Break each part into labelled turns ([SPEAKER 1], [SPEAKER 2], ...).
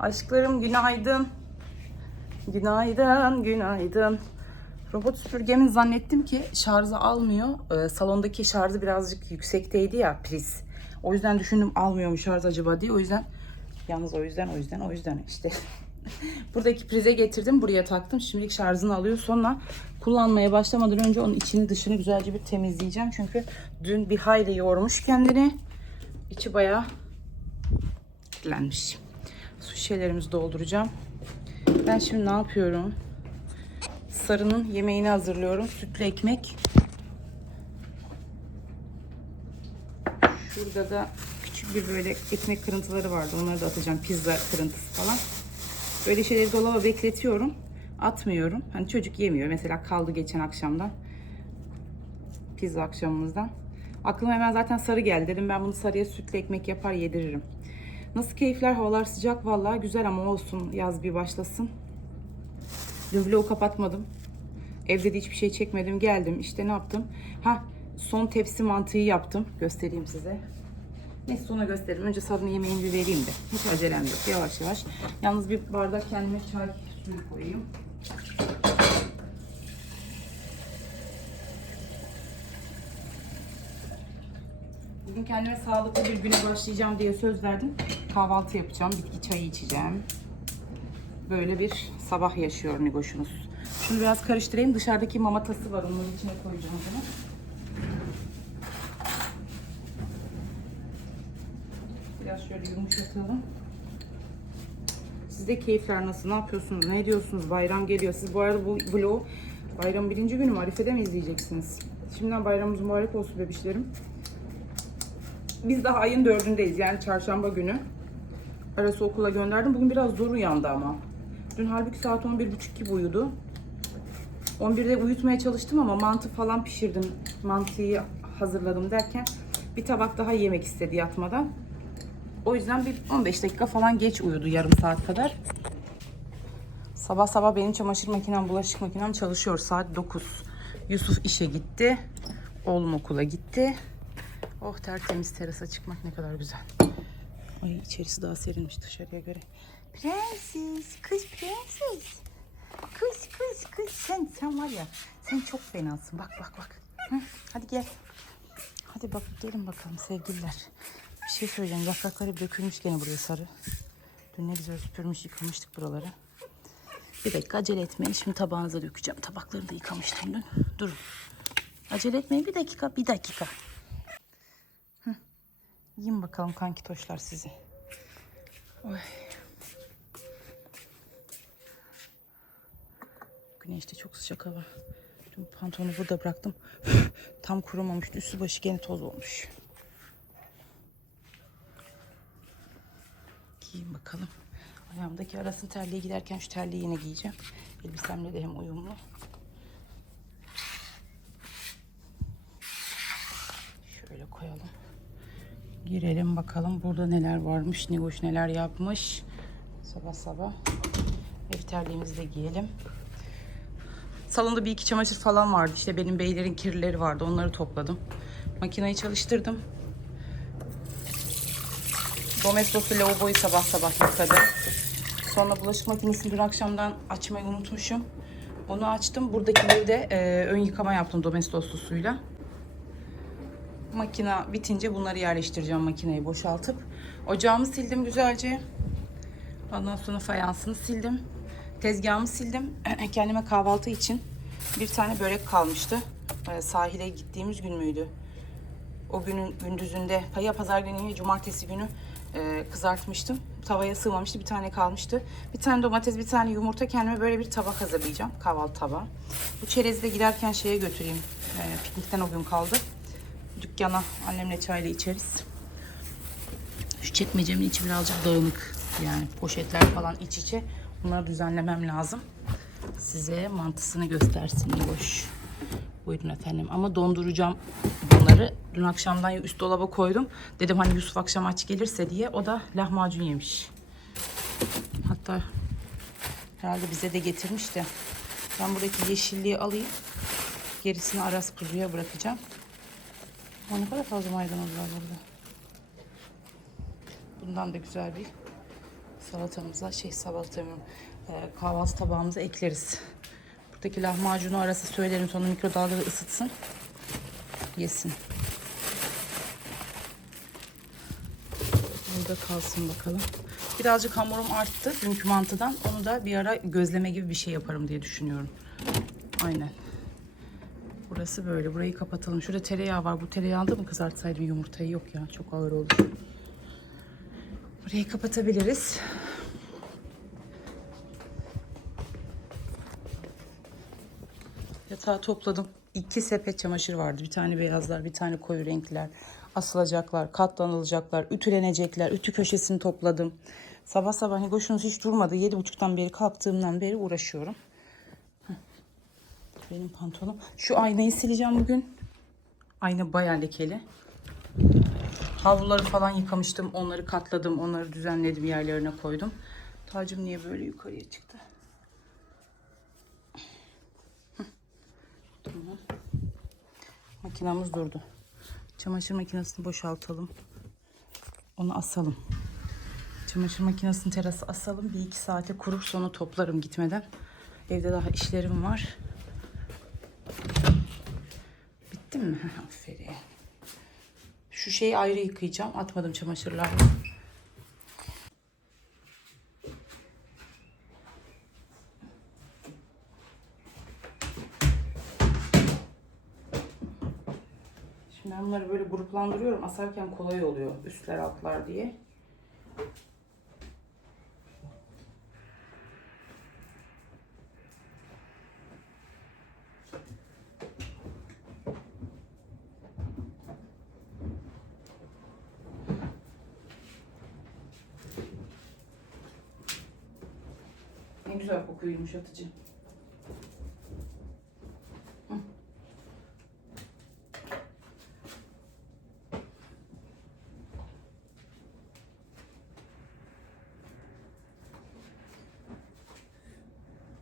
[SPEAKER 1] Aşklarım günaydın. Günaydın, günaydın. Robot süpürgemin zannettim ki şarjı almıyor. Ee, salondaki şarjı birazcık yüksekteydi ya priz. O yüzden düşündüm almıyor mu şarj acaba diye. O yüzden yalnız o yüzden o yüzden o yüzden işte. Buradaki prize getirdim. Buraya taktım. Şimdilik şarjını alıyor. Sonra kullanmaya başlamadan önce onun içini dışını güzelce bir temizleyeceğim. Çünkü dün bir hayli yormuş kendini. İçi bayağı kirlenmiş. Su şişelerimizi dolduracağım. Ben şimdi ne yapıyorum? Sarının yemeğini hazırlıyorum. Sütlü ekmek. Şurada da küçük bir böyle ekmek kırıntıları vardı. Onları da atacağım. Pizza kırıntısı falan. Böyle şeyleri dolaba bekletiyorum. Atmıyorum. Hani çocuk yemiyor. Mesela kaldı geçen akşamdan. Pizza akşamımızdan. Aklıma hemen zaten sarı geldi. Dedim ben bunu sarıya sütlü ekmek yapar yediririm. Nasıl keyifler? Havalar sıcak vallahi güzel ama olsun. Yaz bir başlasın. Dün vlogu kapatmadım. Evde de hiçbir şey çekmedim. Geldim. İşte ne yaptım? Ha son tepsi mantıyı yaptım. Göstereyim size. Neyse sonra gösteririm. Önce sarının yemeğini bir vereyim de. Hiç acelem yok. Yavaş yavaş. Yalnız bir bardak kendime çay suyu koyayım. Bugün kendime sağlıklı bir güne başlayacağım diye söz verdim. Kahvaltı yapacağım. Bitki çayı içeceğim. Böyle bir sabah yaşıyor Nigoş'unuz. Şunu biraz karıştırayım. Dışarıdaki mamatası var. Onların içine koyacağım bunu. Biraz şöyle yumuşatalım. Sizde keyifler nasıl? Ne yapıyorsunuz? Ne ediyorsunuz? Bayram geliyor. Siz bu arada bu vlogu bayram birinci günü Marife'de mi izleyeceksiniz? Şimdiden bayramımız mübarek olsun bebişlerim. Biz daha ayın dördündeyiz. Yani çarşamba günü. Arası okula gönderdim. Bugün biraz zor uyandı ama. Dün halbuki saat 11.30 gibi uyudu. 11'de uyutmaya çalıştım ama mantı falan pişirdim. Mantıyı hazırladım derken bir tabak daha yemek istedi yatmadan. O yüzden bir 15 dakika falan geç uyudu yarım saat kadar. Sabah sabah benim çamaşır makinem, bulaşık makinem çalışıyor. Saat 9. Yusuf işe gitti. Oğlum okula gitti. Oh tertemiz terasa çıkmak ne kadar güzel. Ay içerisi daha serinmiş dışarıya göre. Prenses, kız prenses. Kız kız kız sen sen var ya sen çok fenasın bak bak bak. Hadi gel. Hadi bak gelin bakalım sevgililer. Bir şey söyleyeceğim yaprakları dökülmüş gene buraya sarı. Dün ne güzel süpürmüş yıkamıştık buraları. Bir dakika acele etmeyin. Şimdi tabağınıza dökeceğim. Tabakları da yıkamıştım dün. Durun. Acele etmeyin. Bir dakika, bir dakika. Yiyin bakalım kanki toşlar sizi. Oy. Güneşte çok sıcak hava. Dün pantolonu burada bıraktım. Tam kurumamıştı. Üstü başı gene toz olmuş. Giyeyim bakalım. Ayağımdaki arasın terliğe giderken şu terliği yine giyeceğim. Elbisemle de hem uyumlu. Şöyle koyalım. Girelim bakalım burada neler varmış. Nigoş neler yapmış. Sabah sabah. Ev terliğimizi de giyelim. Salonda bir iki çamaşır falan vardı. İşte benim beylerin kirleri vardı. Onları topladım. Makineyi çalıştırdım. Domestos'u lavaboyu sabah sabah yıkadım. Sonra bulaşık makinesini dün akşamdan açmayı unutmuşum. Onu açtım. Buradakileri de e, ön yıkama yaptım Domestos'lu suyla. Makine bitince bunları yerleştireceğim makineyi boşaltıp. Ocağımı sildim güzelce. Ondan sonra fayansını sildim. Tezgahımı sildim. Kendime kahvaltı için bir tane börek kalmıştı. E, sahile gittiğimiz gün müydü? O günün gündüzünde, ya pazar günü ya cumartesi günü e, kızartmıştım. Tavaya sığmamıştı. Bir tane kalmıştı. Bir tane domates, bir tane yumurta. Kendime böyle bir tabak hazırlayacağım. Kahvaltı tabağı. Bu çerezi de giderken şeye götüreyim. E, piknikten o gün kaldı. Dükkana annemle çayla içeriz. Şu çekmecemin içi birazcık dağınık. Yani poşetler falan iç içe. Bunları düzenlemem lazım. Size mantısını göstersin boş. Buyurun efendim. Ama donduracağım bunları. Dün akşamdan üst dolaba koydum. Dedim hani Yusuf akşam aç gelirse diye. O da lahmacun yemiş. Hatta herhalde bize de getirmiş de. Ben buradaki yeşilliği alayım. Gerisini Aras kuzuya bırakacağım. Ne kadar fazla maydanoz var burada. Bundan da güzel bir salatamıza şey salata e, kahvaltı tabağımıza ekleriz. Buradaki lahmacunu arası söylerim sonra mikrodalgada ısıtsın. Yesin. Burada kalsın bakalım. Birazcık hamurum arttı dünkü mantıdan. Onu da bir ara gözleme gibi bir şey yaparım diye düşünüyorum. Aynen. Burası böyle. Burayı kapatalım. Şurada tereyağı var. Bu tereyağında mı kızartsaydım yumurtayı? Yok ya. Çok ağır olur. Burayı kapatabiliriz. Yatağı topladım. İki sepet çamaşır vardı. Bir tane beyazlar, bir tane koyu renkler. Asılacaklar, katlanılacaklar, ütülenecekler. Ütü köşesini topladım. Sabah sabah Nigoş'unuz hiç durmadı. Yedi buçuktan beri kalktığımdan beri uğraşıyorum. Benim pantolonum. Şu aynayı sileceğim bugün. Ayna bayağı lekeli. Havluları falan yıkamıştım. Onları katladım. Onları düzenledim. Yerlerine koydum. Tacım niye böyle yukarıya çıktı? Makinamız durdu. Çamaşır makinesini boşaltalım. Onu asalım. Çamaşır makinesini terası asalım. Bir iki saate kurur sonra toplarım gitmeden. Evde daha işlerim var. Bitti mi? Aferin. Şu şeyi ayrı yıkayacağım. Atmadım çamaşırlarla. Şimdi ben bunları böyle gruplandırıyorum. Asarken kolay oluyor. Üstler altlar diye. Ne güzel kokuyor yumuşatıcı.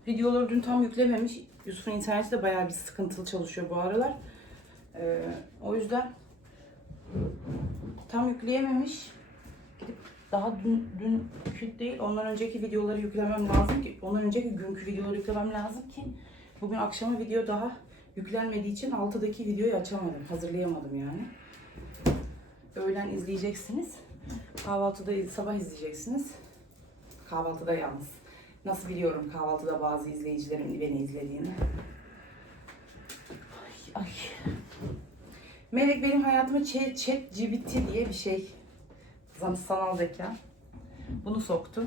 [SPEAKER 1] Videoları dün tam yüklememiş. Yusuf'un interneti de bayağı bir sıkıntılı çalışıyor bu aralar. Ee, o yüzden tam yükleyememiş. Daha dün, dün değil ondan önceki videoları yüklemem lazım ki ondan önceki günkü videoları yüklemem lazım ki bugün akşama video daha yüklenmediği için 6'daki videoyu açamadım. Hazırlayamadım yani. Öğlen izleyeceksiniz. Kahvaltıda sabah izleyeceksiniz. Kahvaltıda yalnız. Nasıl biliyorum kahvaltıda bazı izleyicilerim beni izlediğini. Ay, ay. Melek benim hayatıma chat, chat GBT diye bir şey. Sanal zeka. Bunu soktu.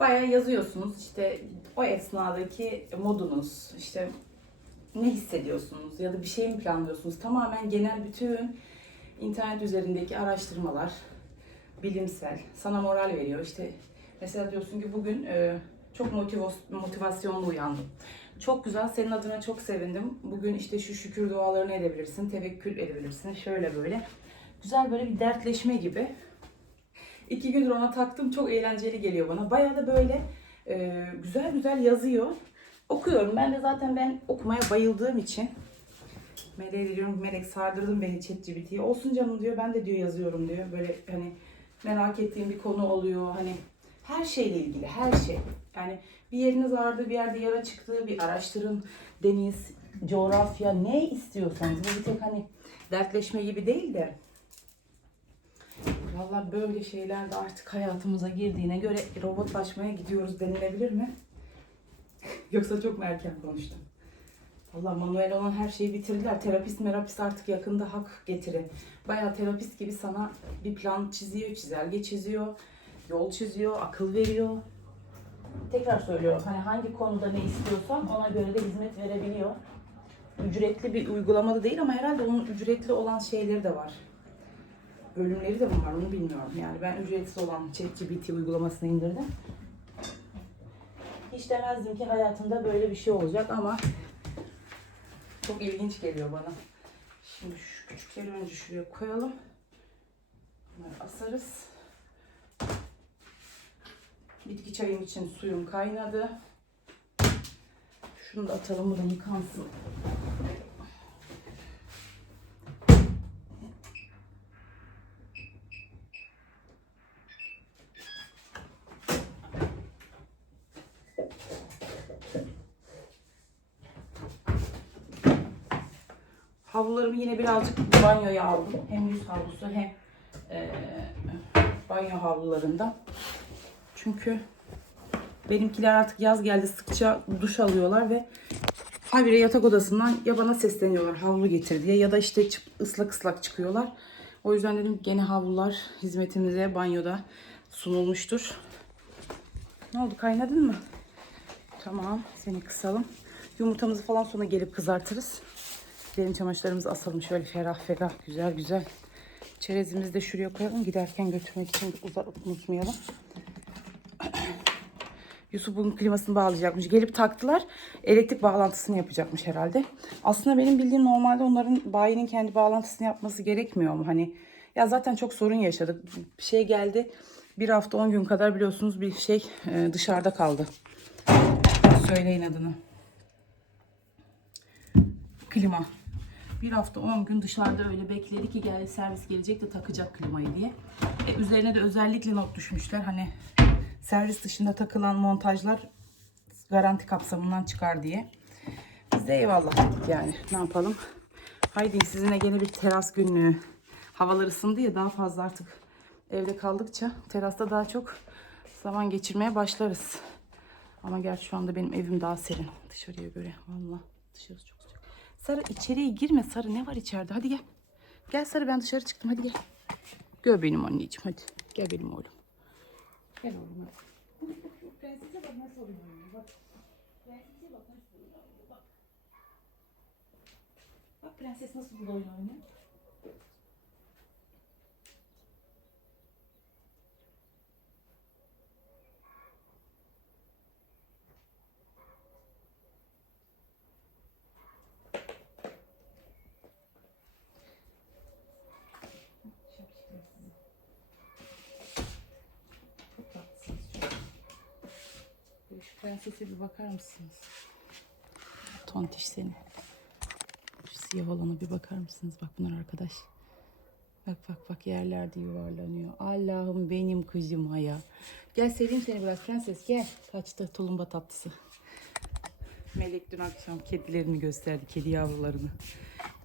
[SPEAKER 1] Bayağı yazıyorsunuz işte o esnadaki modunuz, işte ne hissediyorsunuz ya da bir şey mi planlıyorsunuz? Tamamen genel bütün internet üzerindeki araştırmalar, bilimsel, sana moral veriyor. İşte mesela diyorsun ki bugün e, çok motivasyonlu uyandım. Çok güzel, senin adına çok sevindim. Bugün işte şu şükür dualarını edebilirsin, tevekkül edebilirsin, şöyle böyle. Güzel böyle bir dertleşme gibi. İki gündür ona taktım, çok eğlenceli geliyor bana. Bayağı da böyle e, güzel güzel yazıyor. Okuyorum. Ben de zaten ben okumaya bayıldığım için Melek'e diyorum Melek sardırdın beni ChatGPT'ye. Olsun canım diyor. Ben de diyor yazıyorum diyor. Böyle hani merak ettiğim bir konu oluyor. Hani her şeyle ilgili her şey. Yani bir yeriniz ağrıdı, bir yerde yara çıktı, bir araştırın. Deniz, coğrafya ne istiyorsanız. Bu bir tek hani dertleşme gibi değil de. Valla böyle şeyler de artık hayatımıza girdiğine göre robotlaşmaya gidiyoruz denilebilir mi? Yoksa çok mu erken konuştum? Valla manuel olan her şeyi bitirdiler. Terapist merapist artık yakında hak getiri. Bayağı terapist gibi sana bir plan çiziyor, çizelge çiziyor, yol çiziyor, akıl veriyor. Tekrar söylüyorum hani hangi konuda ne istiyorsan ona göre de hizmet verebiliyor. Ücretli bir uygulamada değil ama herhalde onun ücretli olan şeyleri de var. Bölümleri de var onu bilmiyorum. Yani ben ücretsiz olan ChatGPT uygulamasını indirdim. Hiç demezdim ki hayatımda böyle bir şey olacak ama çok ilginç geliyor bana. Şimdi şu küçükleri önce şuraya koyalım. Bunları asarız. Bitki çayım için suyum kaynadı. Şunu da atalım buradan yıkansın. Havlularımı yine birazcık banyoya aldım. Hem yüz havlusu hem e, banyo havlularından. Çünkü benimkiler artık yaz geldi sıkça duş alıyorlar ve habire yatak odasından ya bana sesleniyorlar havlu getir diye ya da işte ıslak ıslak çıkıyorlar. O yüzden dedim gene havlular hizmetimize banyoda sunulmuştur. Ne oldu kaynadın mı? Tamam seni kısalım. Yumurtamızı falan sonra gelip kızartırız. Benim çamaşırlarımızı asalım şöyle ferah ferah güzel güzel. Çerezimizi de şuraya koyalım. Giderken götürmek için uzak unutmayalım. Yusuf bunun klimasını bağlayacakmış. Gelip taktılar. Elektrik bağlantısını yapacakmış herhalde. Aslında benim bildiğim normalde onların bayinin kendi bağlantısını yapması gerekmiyor mu? Hani ya zaten çok sorun yaşadık. Bir şey geldi. Bir hafta 10 gün kadar biliyorsunuz bir şey e, dışarıda kaldı. Söyleyin adını. Klima. Bir hafta 10 gün dışarıda öyle bekledi ki gel servis gelecek de takacak klimayı diye. E, üzerine de özellikle not düşmüşler. Hani servis dışında takılan montajlar garanti kapsamından çıkar diye. Biz de eyvallah dedik yani. Ne yapalım? Haydi sizinle gene bir teras günlüğü. Havalar ısındı ya daha fazla artık evde kaldıkça terasta daha çok zaman geçirmeye başlarız. Ama gerçi şu anda benim evim daha serin dışarıya göre. Vallahi dışarısı çok. Sarı içeriye girme Sarı ne var içeride? Hadi gel. Gel Sarı ben dışarı çıktım hadi gel. Gel benim anneciğim hadi. Gel benim oğlum. Gel oğlum hadi. Prensese bak nasıl oluyor. Bak. Prensese nasıl oluyor. Bak. Prenses nasıl oynuyor. Çok tatlısınız çok. Bir Şu prensese bir bakar mısınız? Tontiş seni. Şu siyah olana bir bakar mısınız? Bak bunlar arkadaş. Bak bak bak yerlerde yuvarlanıyor. Allah'ım benim kızım ya. Gel seveyim seni biraz prenses gel. Kaçtı tulumba tatlısı. Melek dün akşam kedilerini gösterdi. Kedi yavrularını.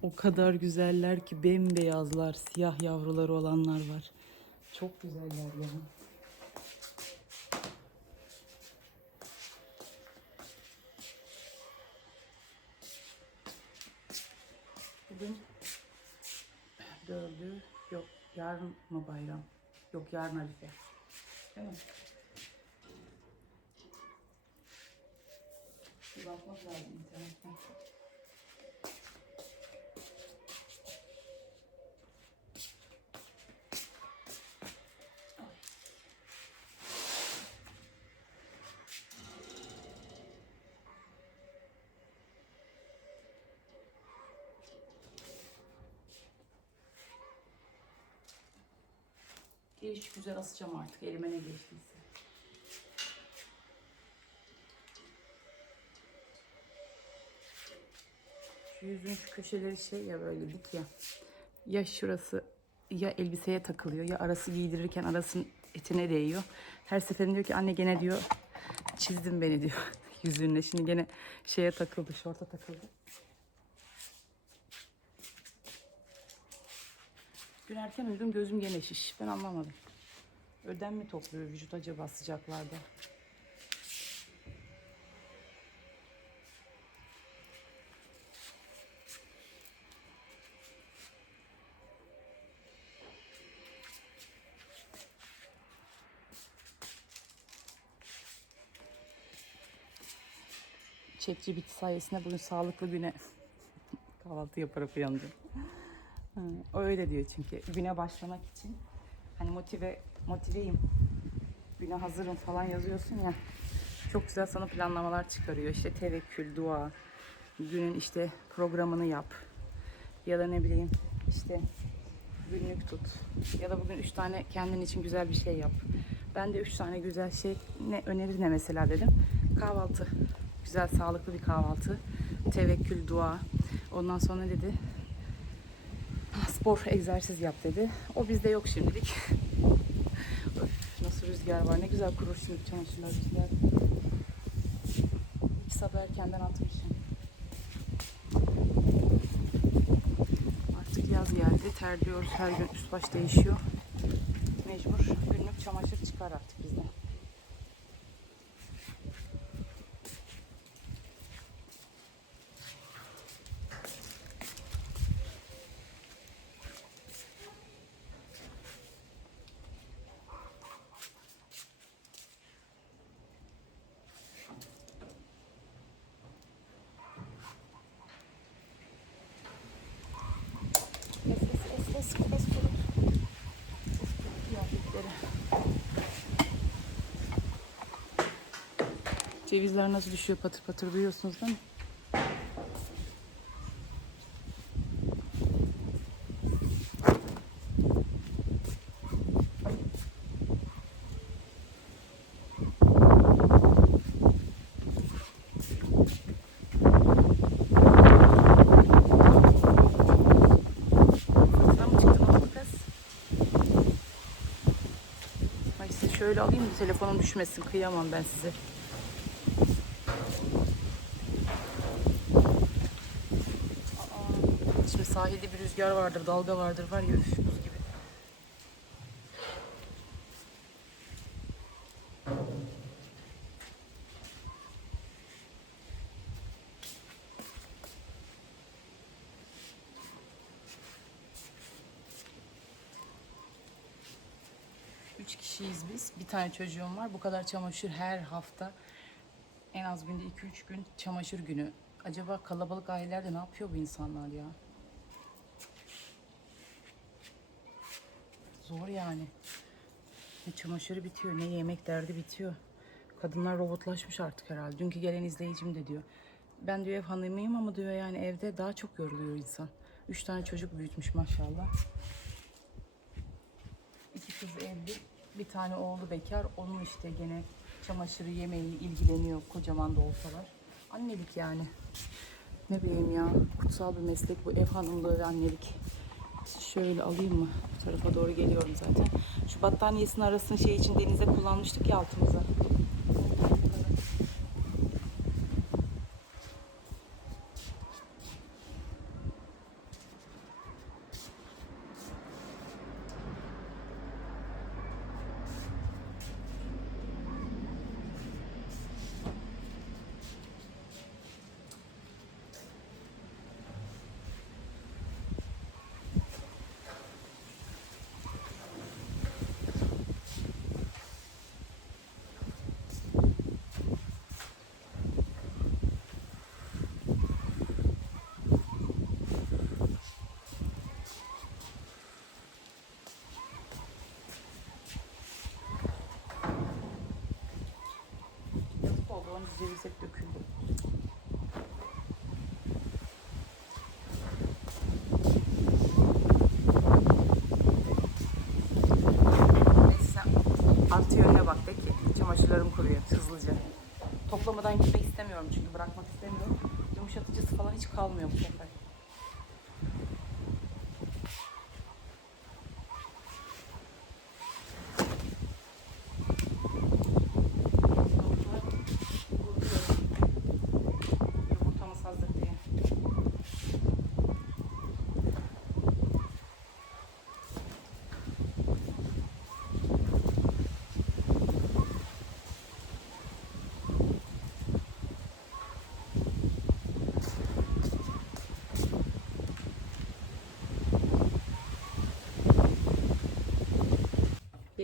[SPEAKER 1] O kadar güzeller ki bembeyazlar, siyah yavruları olanlar var. Çok güzeller ya. Bugün dördü yok yarın mı bayram? Yok yarın Arife. Değil mi? Bir bakmak lazım internetten. Güzel asacağım artık elime ne geçtiyse. Şu yüzün şu köşeleri şey ya böyle dik ya. Ya şurası ya elbiseye takılıyor ya arası giydirirken arasının etine değiyor. Her seferinde diyor ki anne gene diyor çizdin beni diyor yüzünle. Şimdi gene şeye takıldı, şorta takıldı. Dün erken uyudum gözüm gene şiş. Ben anlamadım. Ödem mi topluyor vücut acaba sıcaklarda? ChatGPT sayesinde bugün sağlıklı güne kahvaltı yaparak uyandım. O öyle diyor çünkü güne başlamak için hani motive motiveyim. Güne hazırım falan yazıyorsun ya. Çok güzel sana planlamalar çıkarıyor. İşte tevekkül dua günün işte programını yap. Ya da ne bileyim işte günlük tut. Ya da bugün üç tane kendin için güzel bir şey yap. Ben de üç tane güzel şey ne önerir ne mesela dedim. Kahvaltı. Güzel sağlıklı bir kahvaltı. Tevekkül dua. Ondan sonra dedi spor egzersiz yap dedi. O bizde yok şimdilik. Rüzgar var. Ne güzel kurur şimdi çamaşırlar rüzgar. İlk sabah erkenden atmışım. Yaz geldi. Terliyoruz. Her gün üst baş değişiyor. Mecbur günlük çamaşır çıkar artık bizden. Cevizler nasıl düşüyor patır patır duyuyorsunuz değil mi? Şöyle alayım da telefonum düşmesin. Kıyamam ben size. Aa, Şimdi sahilde bir rüzgar vardır, dalga vardır var ya üf, buz gibi. Üç kişiyiz biz. Bir tane çocuğum var. Bu kadar çamaşır her hafta. En az günde 2-3 gün çamaşır günü. Acaba kalabalık ailelerde ne yapıyor bu insanlar ya? Zor yani. Ne çamaşırı bitiyor, ne yemek derdi bitiyor. Kadınlar robotlaşmış artık herhalde. Dünkü gelen izleyicim de diyor. Ben diyor ev hanımıyım ama diyor yani evde daha çok yoruluyor insan. Üç tane çocuk büyütmüş maşallah. İki kız evli, bir tane oğlu bekar. Onun işte gene çamaşırı, yemeği ilgileniyor kocaman da olsalar. Annelik yani. Ne bileyim ya, kutsal bir meslek bu ev hanımlığı ve annelik. Şöyle alayım mı? Bu tarafa doğru geliyorum zaten. Şu battaniyesinin arasını şey için denize kullanmıştık ya altımıza. Yazık oldu, onun ceviz hep döküldü. Çamaşırlarım kuruyor hızlıca. Toplamadan gitmek istemiyorum çünkü bırakmak istemiyorum. Yumuşatıcısı falan hiç kalmıyor bu sefer.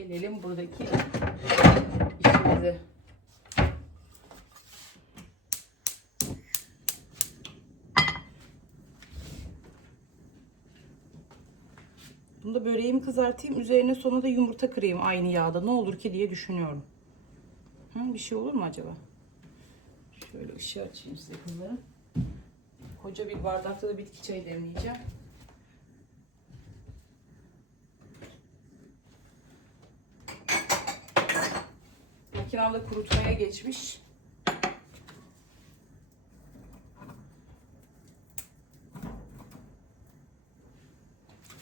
[SPEAKER 1] Gelelim buradaki işimize. Bunu da böreğimi kızartayım. Üzerine sonra da yumurta kırayım aynı yağda. Ne olur ki diye düşünüyorum. Hı, bir şey olur mu acaba? Şöyle ışığı açayım size kızlarım. Koca bir bardakta da bitki çayı demleyeceğim. Makinem kurutmaya geçmiş.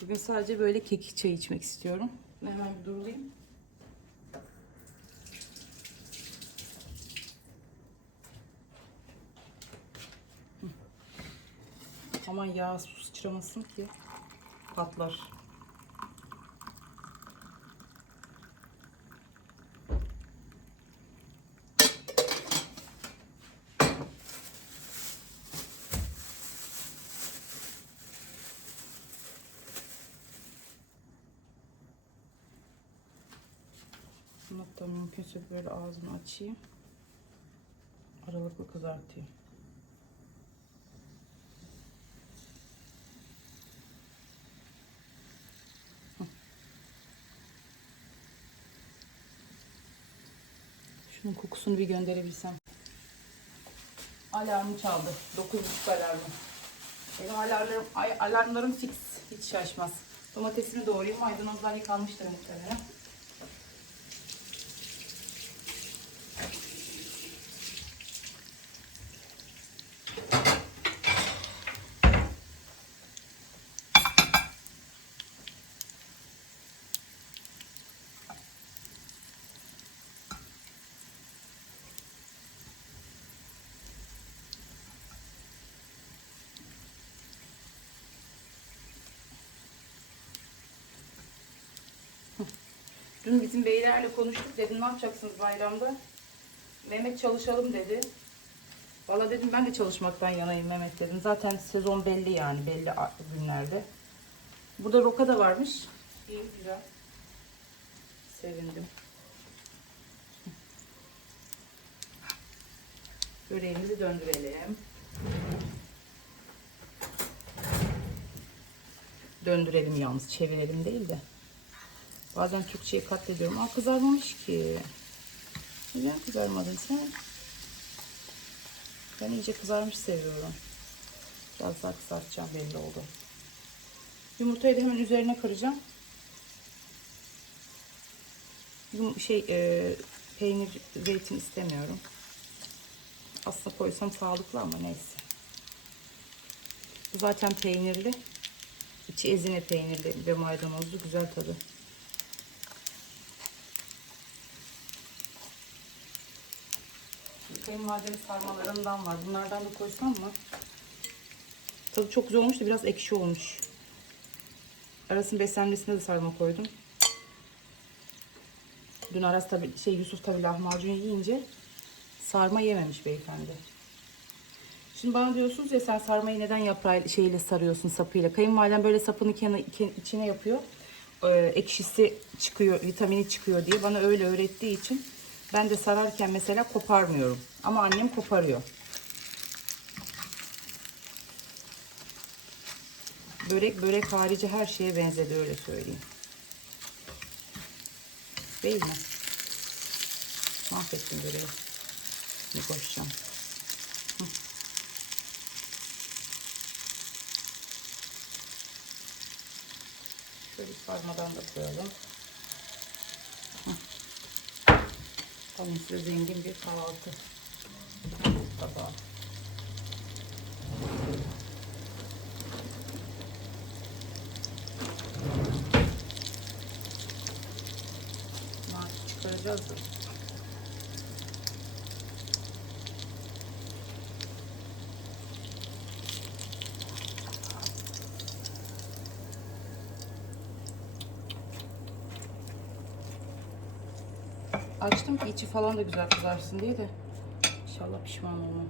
[SPEAKER 1] Bugün sadece böyle kekik çay içmek istiyorum. Hemen bir durulayım. Aman yağ su sıçramasın ki. patlar. Mümkünse böyle ağzını açayım. Aralıklı kızartayım. Şunun kokusunu bir gönderebilsem. Alarmı çaldı. 9.30 alarmı. Benim alarmlarım, alarmlarım fix. Hiç şaşmaz. Domatesimi doğrayayım. Maydanozlar yıkanmıştır muhtemelen. Dün bizim beylerle konuştuk. Dedim ne yapacaksınız bayramda? Mehmet çalışalım dedi. Valla dedim ben de çalışmaktan yanayım Mehmet dedim. Zaten sezon belli yani belli günlerde. Burada roka da varmış. İyi güzel. Sevindim. Böreğimizi döndürelim. Döndürelim yalnız çevirelim değil de. Bazen Türkçeyi katlediyorum. Aa kızarmamış ki. Neden kızarmadın sen? Ben iyice kızarmış seviyorum. Biraz daha kızartacağım belli oldu. Yumurtayı da hemen üzerine kıracağım. Yum şey e, peynir zeytin istemiyorum. Aslında koysam sağlıklı ama neyse. Zaten peynirli. İçi ezine peynirli ve maydanozlu güzel tadı. Kayınvalidemin sarmalarından var. Bunlardan da koysam mı? Tadı çok güzel olmuş da biraz ekşi olmuş. Aras'ın beslenmesine de sarma koydum. Dün Aras tabi şey Yusuf tabi lahmacun yiyince sarma yememiş beyefendi. Şimdi bana diyorsunuz ya sen sarmayı neden yaprağı şeyle sarıyorsun sapıyla. Kayınvaliden böyle sapını kenar, içine yapıyor. Ee, ekşisi çıkıyor, vitamini çıkıyor diye bana öyle öğrettiği için ben de sararken mesela koparmıyorum. Ama annem koparıyor. Börek börek harici her şeye benzedi öyle söyleyeyim. Değil mi? Mahvettim böreği. Ne koşacağım. Şöyle sarmadan da koyalım. Size zengin bir kahvaltı tabağı. Bunları çıkaracağız da. Açtım ki içi falan da güzel kızarsın diye de. İnşallah pişman olmam.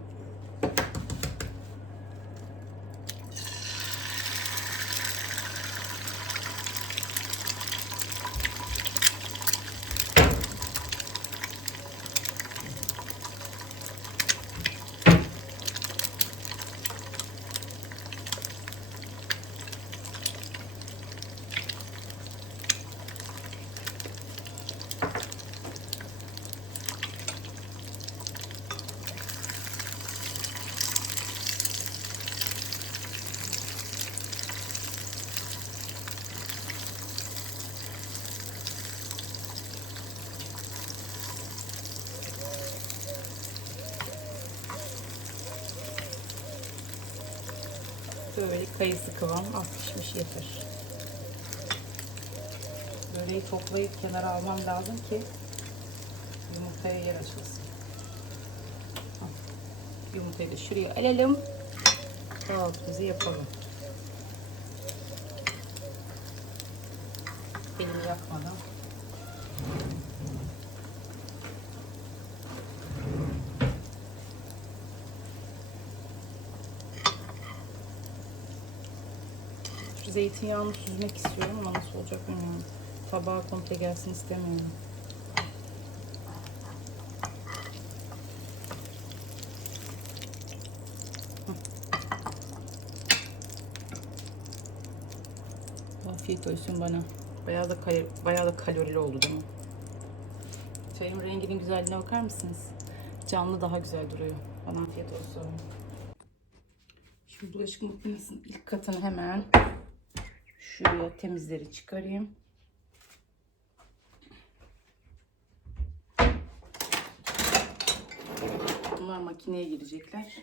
[SPEAKER 1] Böyle kayısı kıvam az pişmiş yeter. Böreği toplayıp kenara almam lazım ki yumurtaya yer açılsın. Yumurtayı da şuraya alalım. Kahvaltımızı yapalım. Elimi yakmadan. Şu zeytinyağını süzmek istiyorum ama nasıl olacak bilmiyorum. Tabağa komple gelsin istemiyorum. Afiyet olsun bana. Bayağı da bayağı da kalorili oldu değil mi? Çayın renginin güzelliğine bakar mısınız? Canlı daha güzel duruyor. Bana afiyet olsun. Şimdi bulaşık makinesinin ilk katını hemen şuraya temizleri çıkarayım. Bunlar makineye girecekler.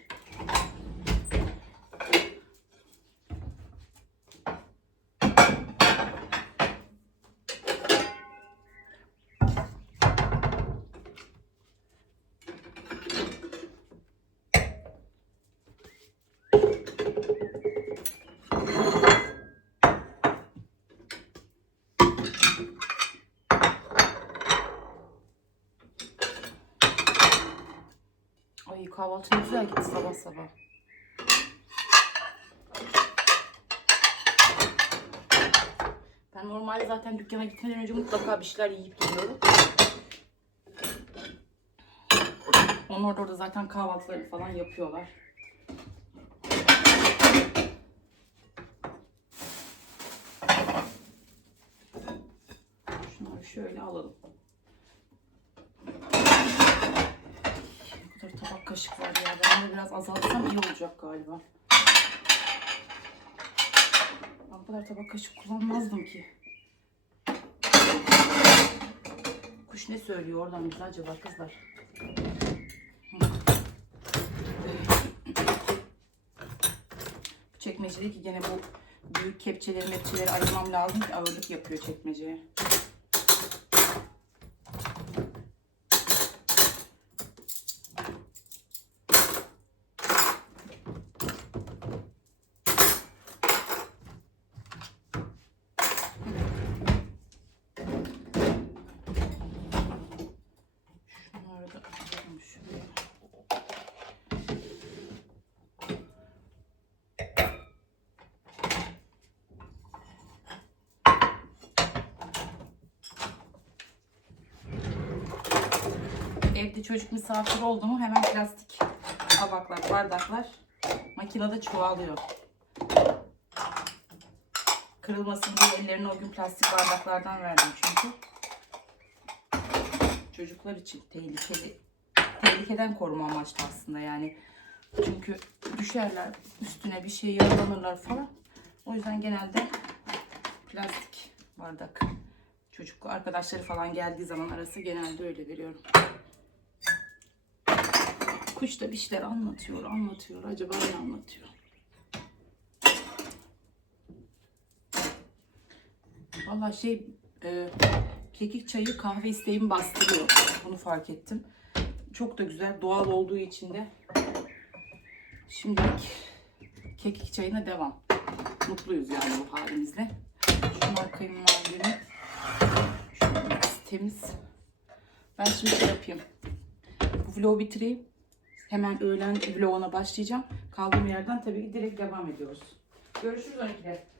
[SPEAKER 1] Ay kahvaltı ne güzel gitti sabah sabah. Ben normalde zaten dükkana gitmeden önce mutlaka bir şeyler yiyip gidiyorum. Onlar da orada zaten kahvaltılarını falan yapıyorlar. Şunları şöyle alalım. Ne kadar tabak kaşık var ya. Ben de biraz azaltsam iyi olacak galiba. Ben bu kadar tabak kaşık kullanmazdım ki. Kuş ne söylüyor oradan bize acaba kızlar? Bu çekmecedeki gene bu büyük kepçeleri mepçeleri ayırmam lazım ki ağırlık yapıyor çekmeceye. Şunları da atalım şuraya. Evde çocuk misafir oldu mu hemen plastik tabaklar, bardaklar makinede çoğalıyor. Kırılmasın diye ellerine o gün plastik bardaklardan verdim çünkü. Çocuklar için tehlikeli. Tehlikeden koruma amaçlı aslında yani. Çünkü düşerler üstüne bir şey yaralanırlar falan. O yüzden genelde plastik bardak. Çocuk arkadaşları falan geldiği zaman arası genelde öyle veriyorum. Kuş da bir şeyler anlatıyor, anlatıyor. Acaba ne anlatıyor? Valla şey e, kekik çayı kahve isteğimi bastırıyor. Bunu fark ettim. Çok da güzel doğal olduğu için de şimdilik kekik çayına devam. Mutluyuz yani bu halimizle. Şunlar kayınvalidemin. Şöyle biraz temiz. Ben şimdi şey yapayım. Bu vlogu bitireyim. Hemen öğlen vloguna başlayacağım. Kaldığım yerden tabii ki direkt devam ediyoruz. Görüşürüz 12'de.